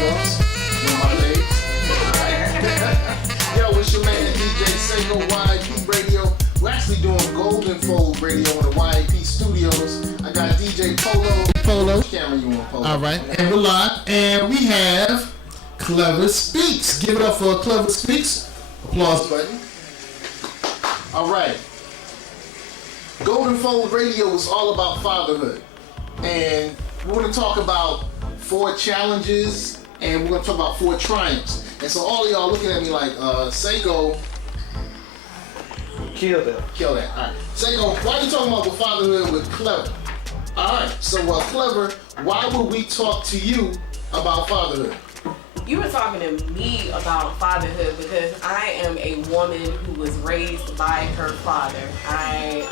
thoughts. You know my legs. Yo, it's your man DJ Seiko, YIP Radio. We're actually doing Golden Fold Radio in the YIP Studios. I got DJ Polo. Which camera you want, Polo? Alright, and we're live. And we have Clever Speaks. Give it up for Clever Speaks. Applause button. Alright. Golden Fold Radio is all about fatherhood. And we're going to talk about 4 challenges and we're going to talk about 4 triumphs. And so all of y'all looking at me like, Seiko. Kill that. All right. Seiko, why are you talking about the fatherhood with Clever? All right. So, Clever, why would we talk to you about fatherhood? You were talking to me about fatherhood because I am a woman who was raised by her father. I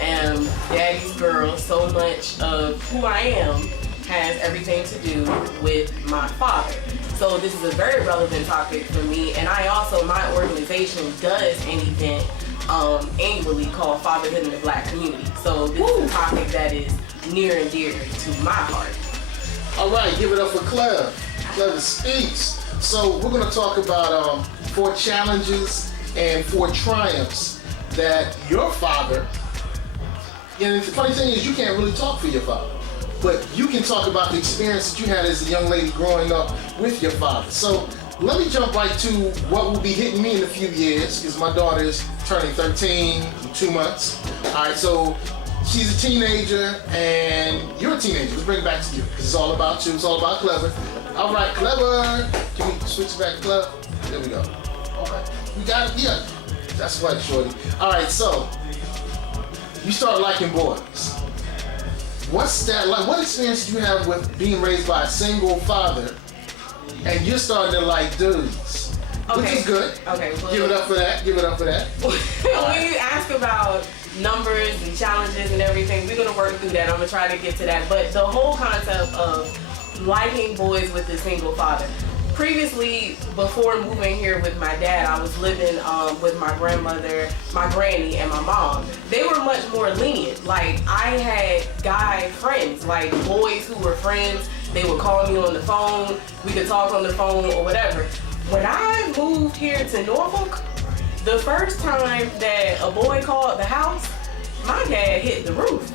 am daddy's girl. So much of who I am has everything to do with my father. So this is a very relevant topic for me. And I also, my organization does an event annually called Fatherhood in the Black Community. So this is a topic that is near and dear to my heart. All right, give it up for Clever. Clever Speaks. So we're going to talk about 4 challenges and 4 triumphs that your father, and the funny thing is you can't really talk for your father, but you can talk about the experience that you had as a young lady growing up with your father. So let me jump right to what will be hitting me in a few years, because my daughter is turning 13 in 2 months. All right, so she's a teenager and you're a teenager. Let's bring it back to you, because it's all about you. It's all about Clever. All right, Clever. Can we switch back to Clever? There we go. Okay. We got it? Yeah. That's right, shorty. All right, so you start liking boys. What's that like? What experience did you have with being raised by a single father and you're starting to like dudes? Okay. Which is good. Okay. Well, give it up for that. Give it up for that. When you ask about numbers and challenges and everything, we're gonna work through that. I'm gonna try to get to that. But the whole concept of liking boys with a single father. Previously, before moving here with my dad, I was living with my grandmother, my granny, and my mom. They were much more lenient. Like, I had guy friends, like boys who were friends. They would call me on the phone. We could talk on the phone or whatever. When I moved here to Norfolk, the first time that a boy called the house, my dad hit the roof.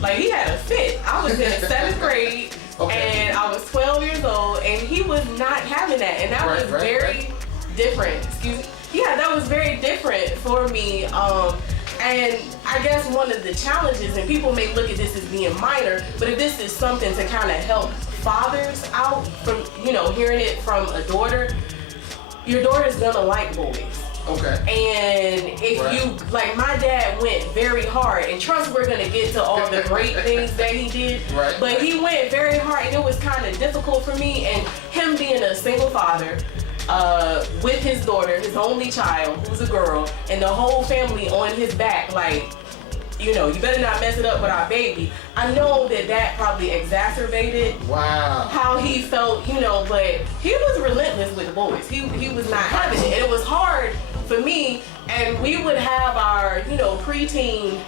Like, he had a fit. I was in 7th grade. Okay. And I was 12 years old, and he was not having that, and that was very different. Excuse me. Yeah, that was very different for me. And I guess one of the challenges, and people may look at this as being minor, but if this is something to kind of help fathers out from, hearing it from a daughter, your daughter's gonna like boys. Okay. And if you, like, my dad went very hard, and trust we're gonna get to all the great things that he did, but he went very hard, and it was kind of difficult for me, and him being a single father, with his daughter, his only child, who's a girl, and the whole family on his back, like, you better not mess it up with our baby. I know that probably exacerbated how he felt, but he was relentless with the boys. He was not having it. And it was hard for me, and we would have our, preteen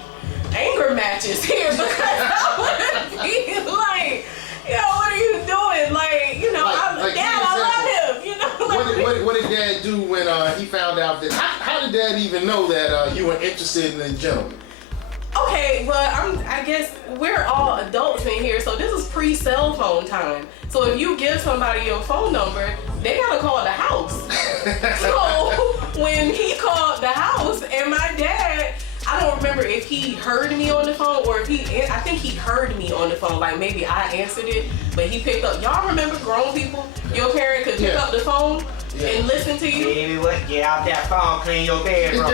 anger matches here because I would be like, what are you doing? Like, Dad, I love him, What did Dad do when he found out that, how did Dad even know that you were interested in a gentleman? Okay, but I guess we're all adults in here, so this is pre-cell phone time. So if you give somebody your phone number, they gotta call the house. So when he called the house, and my dad, I don't remember if he heard me on the phone or if I think he heard me on the phone, like maybe I answered it, but he picked up. Y'all remember grown people? Your parent could pick up the phone and listen to you? Baby, what? Get out that phone, clean your bedroom.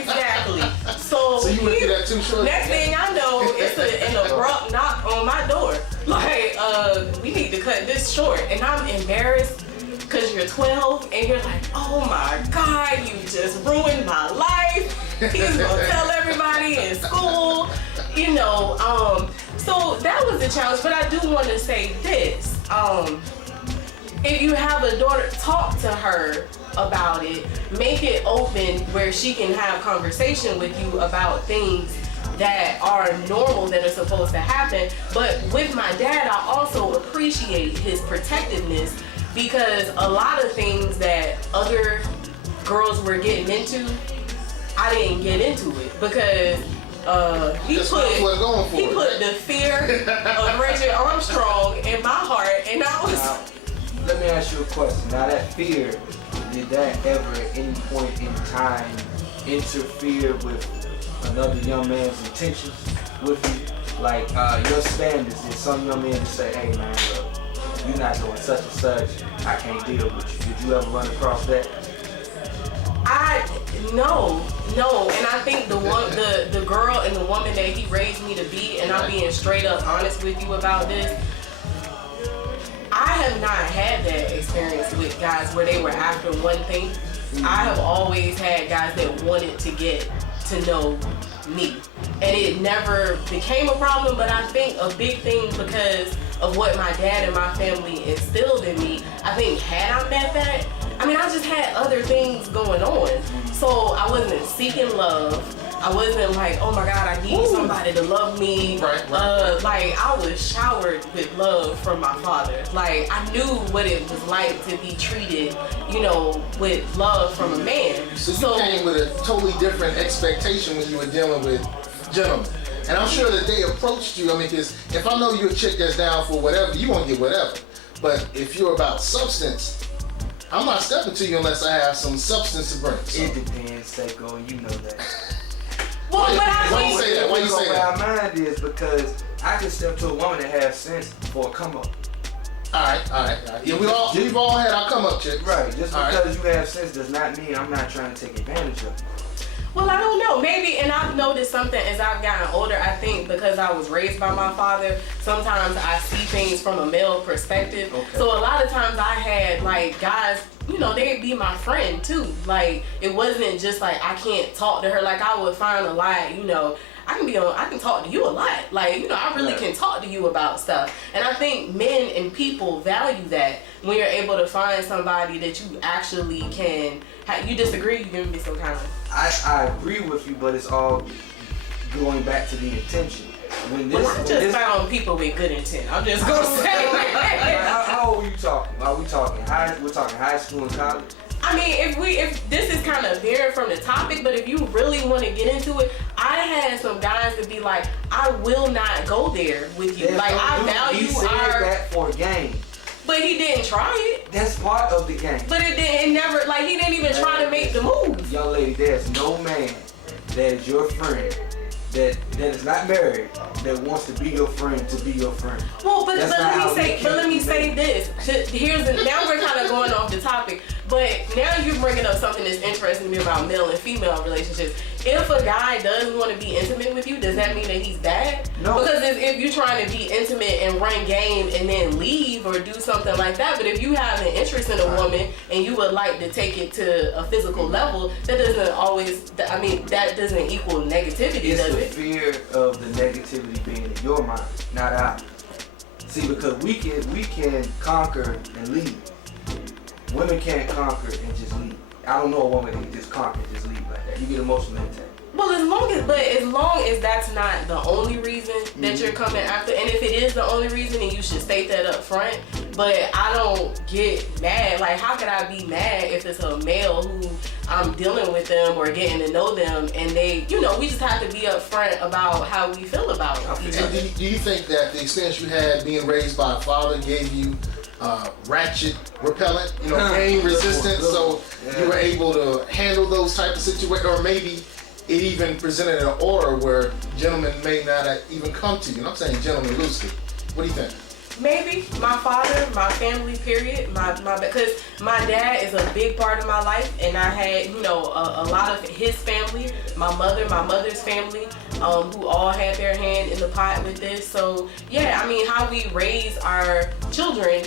Exactly. So you went through that too, short? Next thing I know, it's an abrupt knock on my door. Like, we need to cut this short. And I'm embarrassed because you're 12 and you're like, oh my God, you just ruined my life. He's gonna tell everybody in school, So that was the challenge, but I do want to say this. If you have a daughter, talk to her about it. Make it open where she can have conversation with you about things that are normal, that are supposed to happen. But with my dad, I also appreciate his protectiveness, because a lot of things that other girls were getting into, I didn't get into it, because he put the fear of Richard Armstrong in my heart, and I was. Now, let me ask you a question. Now, that fear, did that ever at any point in time interfere with another young man's intentions with you? Like your standards, did some young man just say, hey man, look, you're not doing such and such, I can't deal with you. Did you ever run across that? No, and I think the girl and the woman that he raised me to be, and I'm being straight up honest with you about this, I have not had that experience with guys where they were after one thing. I have always had guys that wanted to get to know me, and it never became a problem. But I think a big thing, because of what my dad and my family instilled in me, I think had I met that, I mean, I just had other things going on. So I wasn't seeking love. I wasn't like, oh my God, I need somebody to love me. Right. Like, I was showered with love from my father. Like, I knew what it was like to be treated, with love from a man. So you came with a totally different expectation when you were dealing with gentlemen. And I'm sure that they approached you, because if I know you're a chick that's down for whatever, you won't get whatever. But if you're about substance, I'm not stepping to you unless I have some substance to bring. So. It depends, Seiko, you know that. Well, but Why you say that? Why you say that? My mind is because I can step to a woman that has sense for a come up. All right. Yeah, we've all had our come up chicks. Right. Just because you have sense does not mean I'm not trying to take advantage of you. Well, I don't know. Maybe, and I've noticed something as I've gotten older. I think because I was raised by my father, sometimes I see things from a male perspective. Okay. So a lot of times I had like guys, they'd be my friend too. Like, it wasn't just like I can't talk to her. Like, I would find a lot, I can talk to you a lot. Like, I really can talk to you about stuff. And I think men and people value that when you're able to find somebody that you actually can. You disagree? You give me some kind of. I agree with you, but it's all going back to the intention. I just found people with good intent. I'm just gonna say. How old are you talking? Are we talking we're talking high school and college? I mean, if this is kind of veering from the topic, but if you really want to get into it, I had some guys to be like, I will not go there with you. Like, I value that for a game. But he didn't try it. That's part of the game. But he didn't even try to make the move. Young lady, there's no man that is your friend that is not married that wants to be your friend to be your friend. Well, but let me say this. Now we're kind of going off the topic, but now you're bringing up something that's interesting to me about male and female relationships. If a guy doesn't want to be intimate with you, does that mean that he's bad? No. Because if you're trying to be intimate and run game and then leave or do something like that, but if you have an interest in a woman and you would like to take it to a physical level, that doesn't equal negativity, does it? It's the fear of the negativity being in your mind, not ours. See, because we can conquer and leave. Women can't conquer and just leave. I don't know a woman that can just conquer and just leave like that. You get emotionally attacked. Well, as long as that's not the only reason that you're coming after, and if it is the only reason, then you should state that up front. But I don't get mad. Like, how could I be mad if it's a male who I'm dealing with them or getting to know them, and they, we just have to be upfront about how we feel about each other. Do you think that the experience you had being raised by a father gave you ratchet repellent, game resistance, so you were able to handle those type of situations, or maybe it even presented an aura where gentlemen may not even come to you. And I'm saying gentlemen loosely. What do you think? Maybe my father, my family, period. Because my dad is a big part of my life, and I had, a lot of his family, my mother's family, who all had their hand in the pot with this. So yeah, I mean, how we raise our children,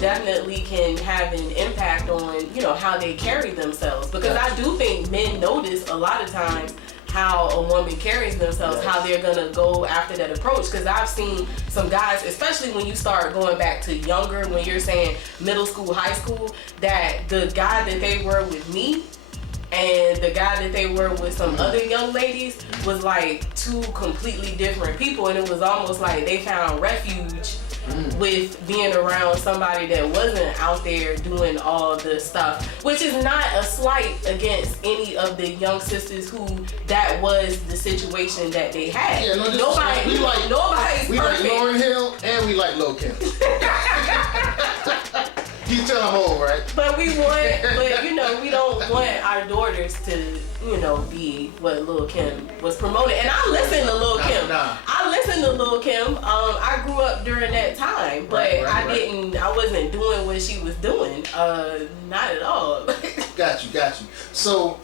definitely can have an impact on, how they carry themselves. Because I do think men notice a lot of times how a woman carries themselves, how they're gonna go after that approach. Because I've seen some guys, especially when you start going back to younger, when you're saying middle school, high school, that the guy that they were with me and the guy that they were with some other young ladies was like two completely different people, and it was almost like they found refuge with being around somebody that wasn't out there doing all the stuff, which is not a slight against any of the young sisters who that was the situation that they had. Yeah, no, nobody's we perfect. like Lauryn Hill and we like Lil' Kim. You tell I'm old, right? But we don't want our daughters to, be what Lil' Kim was promoting. And I listen to Lil' Kim. I listen to Lil' Kim. I grew up during that time, but I wasn't doing what she was doing. Not at all. Got you. So,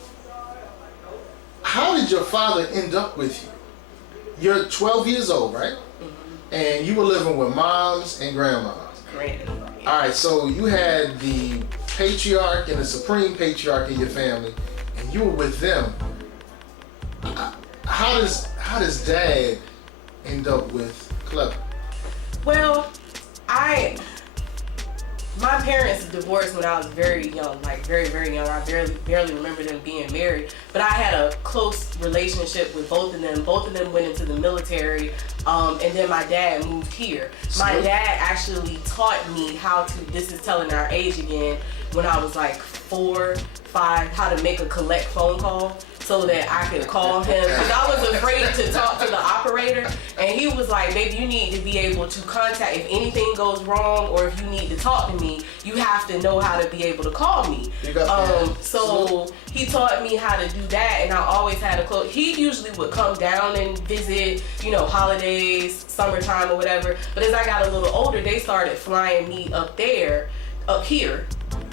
how did your father end up with you? You're 12 years old, right? Mm-hmm. And you were living with moms and grandmas. All right, so you had the patriarch and the supreme patriarch in your family, and you were with them. How does Dad end up with Clever? Well, my parents divorced when I was very young, like very, very young. I barely remember them being married. But I had a close relationship with both of them. Both of them went into the military, and then my dad moved here. My dad actually taught me how to, this is telling our age again, when I was like 4, 5, how to make a collect phone call so that I could call him. Because I was afraid to talk to the operator. And he was like, baby, you need to be able to contact, if anything goes wrong or if you need to talk to me, you have to know how to be able to call me. So he taught me how to do that, and I always had a close, he usually would come down and visit, holidays, summertime or whatever. But as I got a little older, they started flying me up here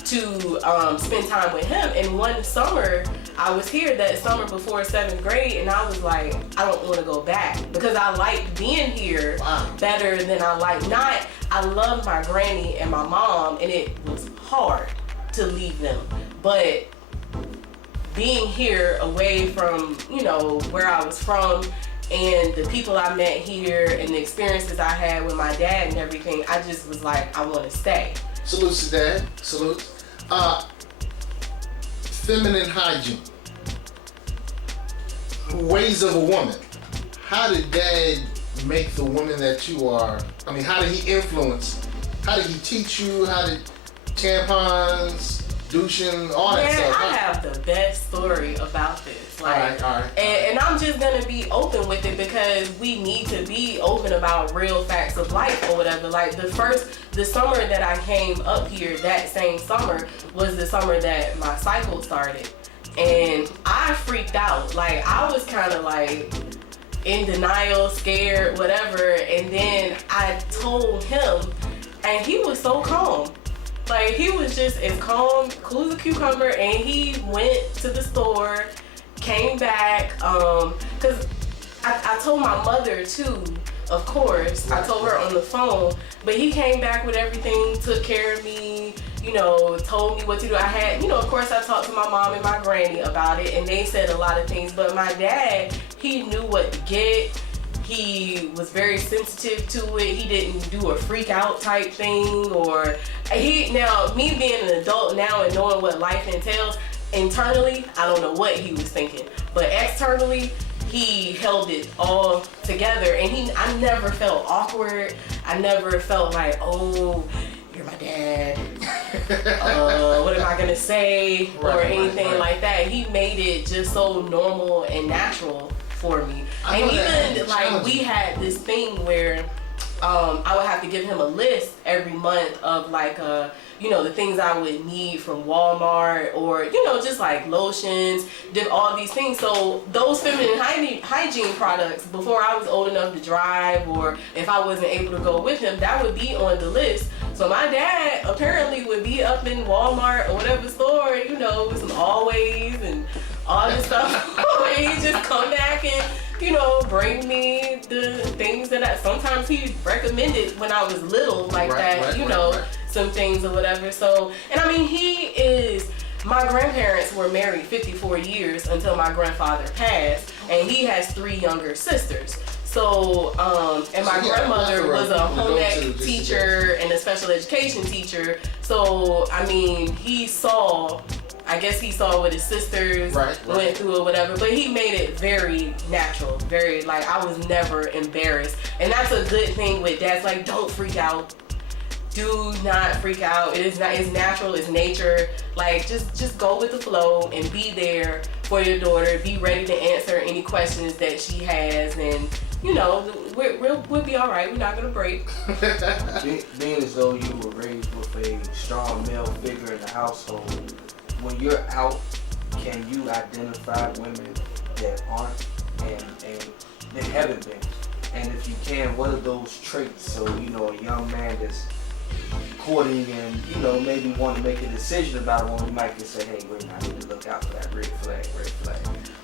to spend time with him. And one summer, I was here that summer before 7th grade, and I was like, I don't want to go back because I liked being here better than I loved my granny and my mom, and it was hard to leave them. But being here away from, where I was from and the people I met here and the experiences I had with my dad and everything, I just was like, I want to stay. Salute to Dad. Salute. Feminine hygiene. Ways of a woman. How did Dad make the woman that you are? I mean, how did he influence? How did he teach you? How did tampons, douching, all that stuff? I have the best story about this. All right. And I'm just gonna be open with it because we need to be open about real facts of life or whatever. Like the summer that I came up here, that same summer was the summer that my cycle started. And I freaked out. Like I was kind of like in denial, scared, whatever. And then I told him, and he was so calm. Like he was just as cool as a cucumber, and he went to the store, came back, cause I told my mother too, of course. I told her on the phone, but he came back with everything, took care of me, told me what to do. I had, of course I talked to my mom and my granny about it, and they said a lot of things, but my dad, he knew what to get. He was very sensitive to it. He didn't do a freak out type thing, now me being an adult now and knowing what life entails, internally, I don't know what he was thinking, but externally, he held it all together, and I never felt awkward. I never felt like, oh, you're my dad. What am I gonna say or anything like that. He made it just so normal and natural for me. And even like we had this thing where I would have to give him a list every month of like the things I would need from Walmart or just like lotions, all these things. So those feminine hygiene products, before I was old enough to drive or if I wasn't able to go with him, that would be on the list. So my dad apparently would be up in Walmart or whatever store, with some Always and all this stuff. And he'd just come back and bring me the things that sometimes he recommended when I was little, like some things or whatever. So, and I mean, my grandparents were married 54 years until my grandfather passed, and he has 3 younger sisters. So, and my grandmother was a home ec teacher and a special education teacher. So, I mean, he saw I guess he saw what his sisters Right. went through or whatever, but he made it very natural, very, like, I was never embarrassed. And that's a good thing with dads, like, don't freak out. Do not freak out. It's natural, it's nature. Like, just go with the flow and be there for your daughter. Be ready to answer any questions that she has, and you know, we'll be all right. We're not gonna break. Being as though you were raised with a strong male figure in the household, when you're out, can you identify women that aren't and they haven't been? And if you can, what are those traits? So, you know, a young man that's courting and, you know, maybe want to make a decision about a woman, you might just say, hey, wait, I need to look out for that red flag.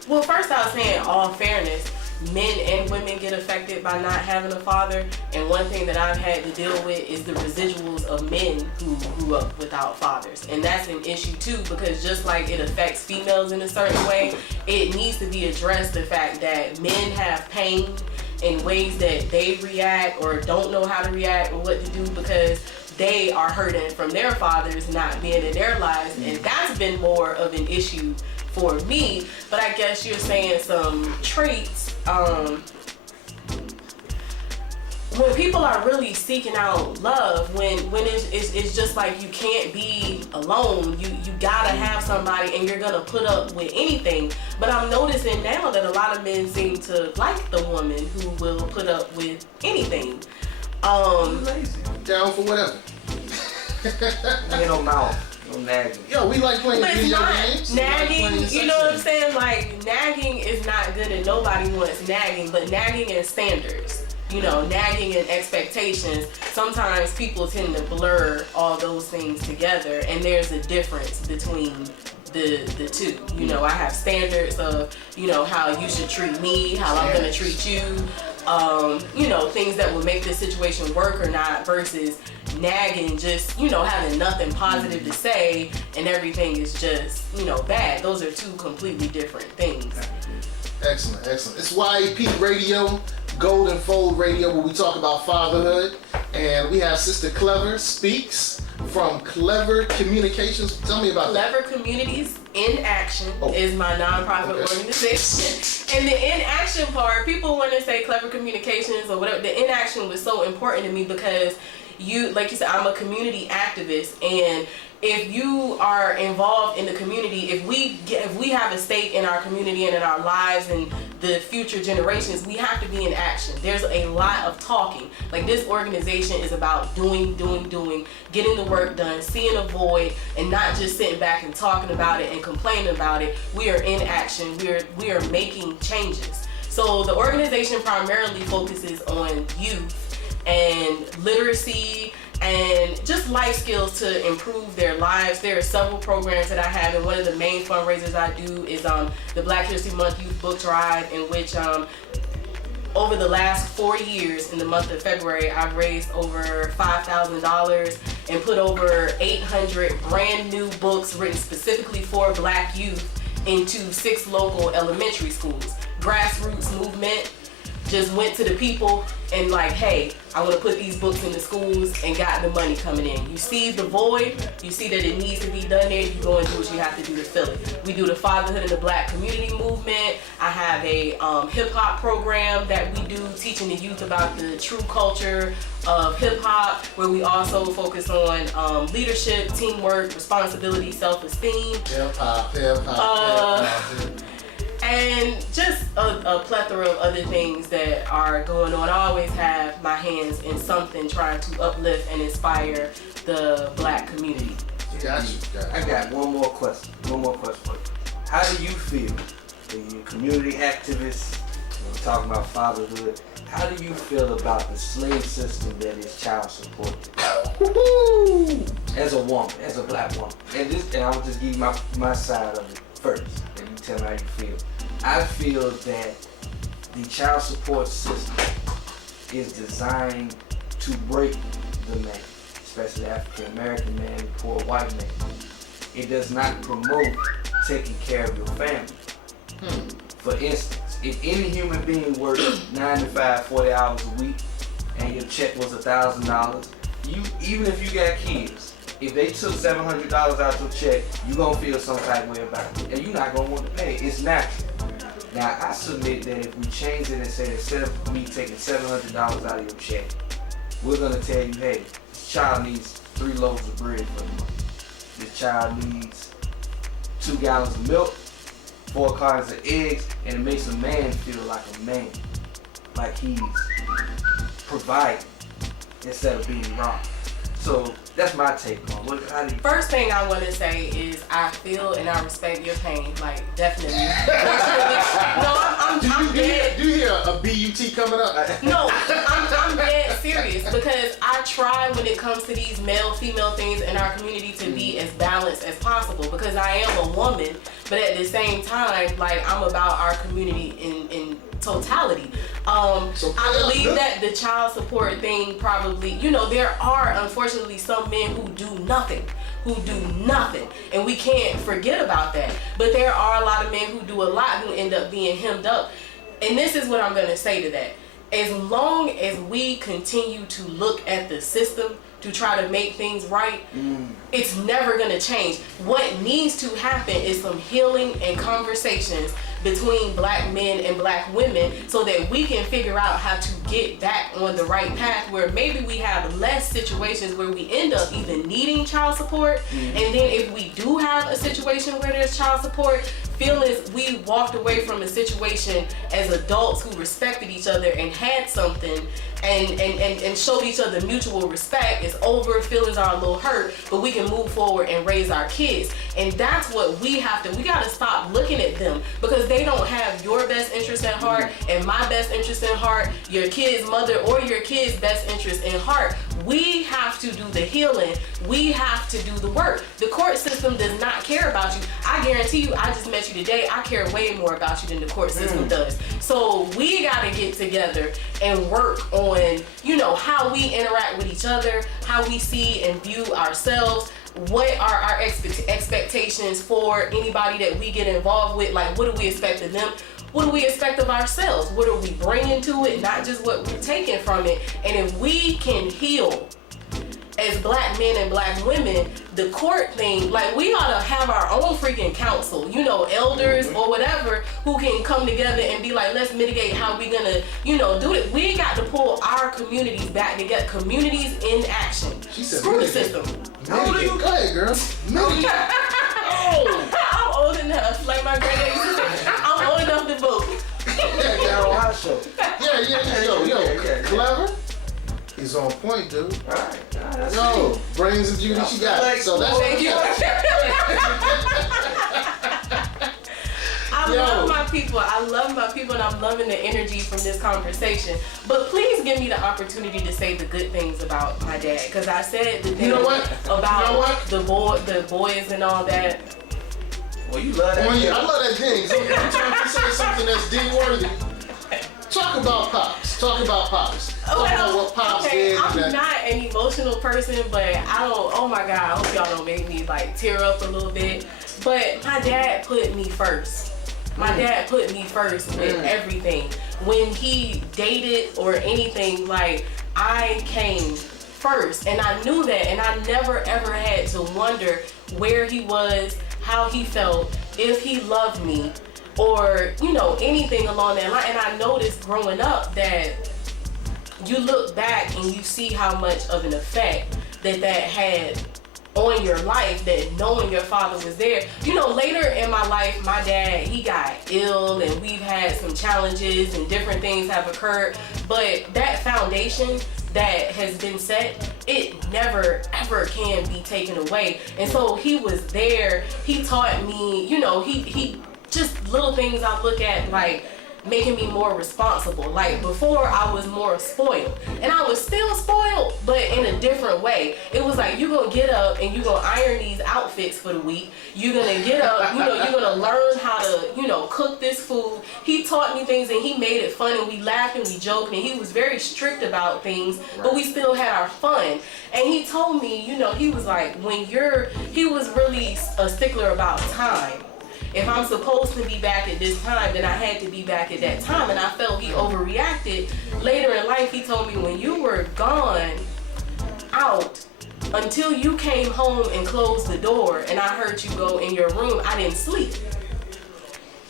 Well, first I was saying, all fairness, men and women get affected by not having a father, and one thing that I've had to deal with is the residuals of men who grew up without fathers, and that's an issue too, because just like it affects females in a certain way, it needs to be addressed, the fact that men have pain in ways that they react or don't know how to react or what to do because they are hurting from their fathers not being in their lives, and that's been more of an issue for me. But I guess you're saying some traits. When people are really seeking out love, when it's just like you can't be alone, you gotta have somebody, and you're gonna put up with anything. But I'm noticing now that a lot of men seem to like the woman who will put up with anything. Lazy. Down for whatever. Ain't no mouth, no nagging. Yo, we like playing But it's video not games. We like nagging, playing you know what I'm sex saying? Like, nagging is not good and nobody wants nagging, but nagging and standards, you know, nagging and expectations, sometimes people tend to blur all those things together, and there's a difference between the two. You know, I have standards of, you know, how you should treat me, how I'm gonna treat you, you know, things that will make this situation work or not, versus nagging, just, you know, having nothing positive to say and everything is just, you know, bad. Those are two completely different things. Excellent, excellent. It's YEP Radio, Golden Fold Radio, where we talk about fatherhood. And we have Sister Clever Speaks from Clever Communications. Tell me about that. Clever Communities in Action is my nonprofit organization. And the in action part, people want to say Clever Communications or whatever. The in action was so important to me because like you said, I'm a community activist, and if you are involved in the community, if we have a stake in our community and in our lives and the future generations, we have to be in action. There's a lot of talking. Like, this organization is about doing, getting the work done, seeing a void, and not just sitting back and talking about it and complaining about it. We are in action. We are making changes. So the organization primarily focuses on youth and literacy and just life skills to improve their lives. There are several programs that I have, and one of the main fundraisers I do is the Black History Month Youth Book Drive, in which over the last 4 years, in the month of February, I've raised over $5,000 and put over 800 brand new books written specifically for Black youth into 6 local elementary schools. Grassroots movement. Just went to the people and like, hey, I want to put these books in the schools, and got the money coming in. You see the void, you see that it needs to be done there, you go and do what you have to do to fill it. We do the Fatherhood in the Black community movement. I have a hip hop program that we do, teaching the youth about the true culture of hip hop, where we also focus on leadership, teamwork, responsibility, self-esteem. Hip hop. And just a plethora of other things that are going on. I always have my hands in something trying to uplift and inspire the Black community. Gotcha. I got one more question for you. How do you feel, the community activist, we're talking about fatherhood, how do you feel about the slave system that is child supported? As a woman, as a Black woman. And I'm just give you my side of it first, and you tell me how you feel. I feel that the child support system is designed to break the man, especially the African American man, the poor white man. It does not promote taking care of your family. For instance, if any human being worked 9 to 5, 40 hours a week, and your check was $1,000, even if you got kids, if they took $700 out your check, you gonna feel some type of way about it, and you're not gonna want to pay. It's natural. Now I submit that if we change it and say instead of me taking $700 out of your check, we're gonna tell you, hey, this child needs 3 loaves of bread for the month. This child needs 2 gallons of milk, 4 cartons of eggs, and it makes a man feel like a man, like he's providing instead of being wrong. So that's my take on what. How do you? First thing I want to say is I feel and I respect your pain, like definitely. No, I'm dead. Do you hear a BUT coming up? No, I'm dead serious because I try when it comes to these male-female things in our community to be as balanced as possible because I am a woman, but at the same time, like I'm about our community in totality. I believe that the child support thing probably, there are unfortunately some men who do nothing, and we can't forget about that. But there are a lot of men who do a lot who end up being hemmed up. And this is what I'm going to say to that. As long as we continue to look at the system to try to make things right, it's never going to change. What needs to happen is some healing and conversations between black men and black women so that we can figure out how to get back on the right path where maybe we have less situations where we end up even needing child support. And then if we do have a situation where there's child support, feelings we walked away from a situation as adults who respected each other and had something and showed each other mutual respect is over, feelings are a little hurt, but we can move forward and raise our kids. And that's what we gotta stop looking at them because they don't have your best interest at heart and my best interest in heart, your kid's mother or your kid's best interest in heart. We have to do the healing. We have to do the work. The court system does not care about you. I guarantee you, I just met you today, I care way more about you than the court system does. So we gotta get together and work on, how we interact with each other, how we see and view ourselves. What are our expectations for anybody that we get involved with? Like, what do we expect of them? What do we expect of ourselves? What are we bringing to it? Not just what we're taking from it. And if we can heal as black men and black women, the court thing, like we ought to have our own freaking council, elders or whatever who can come together and be like, let's mitigate how we gonna, do it. We got to pull our communities back together. Communities in action. She said screw the system. How old are you? Go ahead, girl. I'm old enough, like my granddaddy used to say, I'm old enough to vote. Yo, Clever is on point, dude. Alright, Yo, brains and beauty, she got it. So that's Thank you. I love my people, and I'm loving the energy from this conversation. But please give me the opportunity to say the good things about my dad, because I said the things about the boys and all that. Well, you love that. I love that thing. So every time you say something that's D-worthy, talk about Pops. Talk about what Pops did. I'm not an emotional person, but I don't, oh my God, I hope y'all don't make me like tear up a little bit. But my dad put me first. My dad put me first with everything. When he dated or anything, like I came first. And I knew that, and I never ever had to wonder where he was, how he felt, if he loved me, or anything along that line. And I noticed growing up that you look back and you see how much of an effect that had on your life, that knowing your father was there. Later in my life, my dad, he got ill and we've had some challenges and different things have occurred, but that foundation that has been set, it never ever can be taken away. And so he was there, he taught me, he just little things I look at like making me more responsible. Like before I was more spoiled, and I was still spoiled, but in a different way. It was like, you gonna get up and you gonna iron these outfits for the week. You're gonna get up, you're gonna learn how to, cook this food. He taught me things and he made it fun, and we laughed and we joked, and he was very strict about things, but we still had our fun. And he told me, he was like, he was really a stickler about time. If I'm supposed to be back at this time, then I had to be back at that time. And I felt he overreacted. Later in life, he told me, when you were gone out, until you came home and closed the door and I heard you go in your room, I didn't sleep.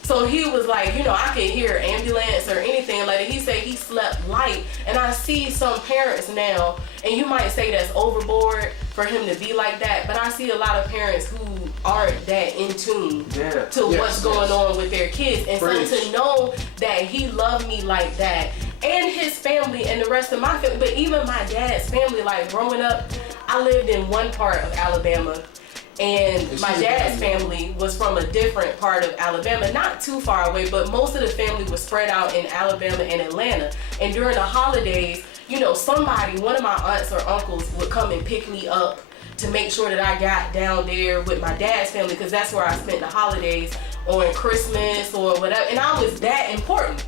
So he was like, you know, I could hear ambulance or anything like that. He said he slept light. And I see some parents now, and you might say that's overboard for him to be like that, but I see a lot of parents who aren't that in tune to what's going on with their kids. And so to know that he loved me like that, and his family and the rest of my family, but even my dad's family, like growing up, I lived in one part of Alabama, and my dad's family was from a different part of Alabama, not too far away, but most of the family was spread out in Alabama and Atlanta. And during the holidays, you know, somebody, one of my aunts or uncles would come and pick me up to make sure that I got down there with my dad's family, because that's where I spent the holidays, or in Christmas or whatever. And I was that important.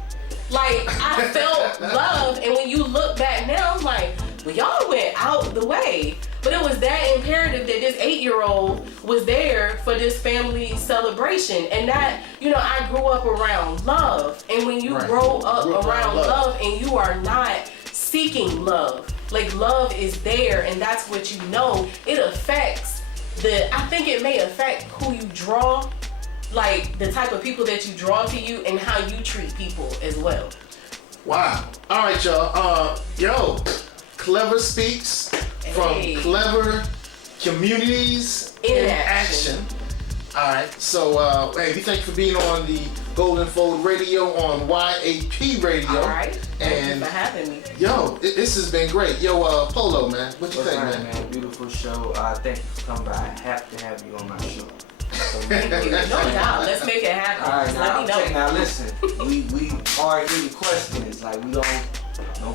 Like, I felt love, and when you look back now, I'm like, well, y'all went out the way. But it was that imperative that this 8-year-old was there for this family celebration. And that, you know, I grew up around love. And when you grow up around love and you are not seeking love, like love is there and that's what you know, it affects I think it may affect who you draw, like the type of people that you draw to you and how you treat people as well. Wow. All right, y'all. Clever Speaks from Clever Communities in Action. All right. So, hey, we thank you for being on the Golden Fold Radio on YAP Radio. All right. And thank you for having me. Yo, this has been great. Yo, Polo, man, what you think, man? Beautiful show. Thank you for coming by. I have to have you on my show. So, thank you. No doubt. Let's make it happen. All right, let me know. Now listen, we already get the questions. Like we don't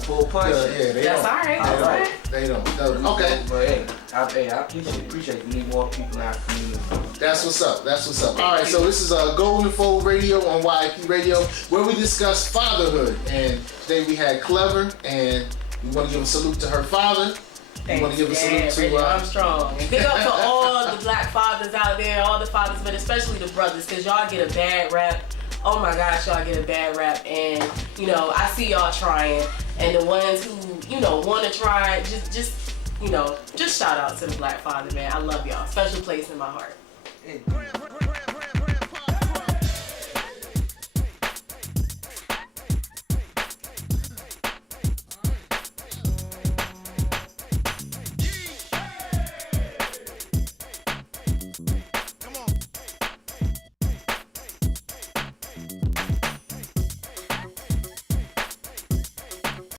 pull punches. Yeah, they That's don't. all right. That's all right. They don't. Okay. But hey, I appreciate it. We need more people in our community. That's what's up. All right, so this is Golden Fold Radio on YP Radio, where we discuss fatherhood. And today we had Clever, and we want to give a salute to her father. We want to give a salute to Armstrong. And big up to all the black fathers out there, all the fathers, but especially the brothers, because y'all get a bad rap. Oh my gosh, y'all get a bad rap. And, you know, I see y'all trying. And the ones who, you know, want to try, just shout out to the black father, man. I love y'all. Special place in my heart.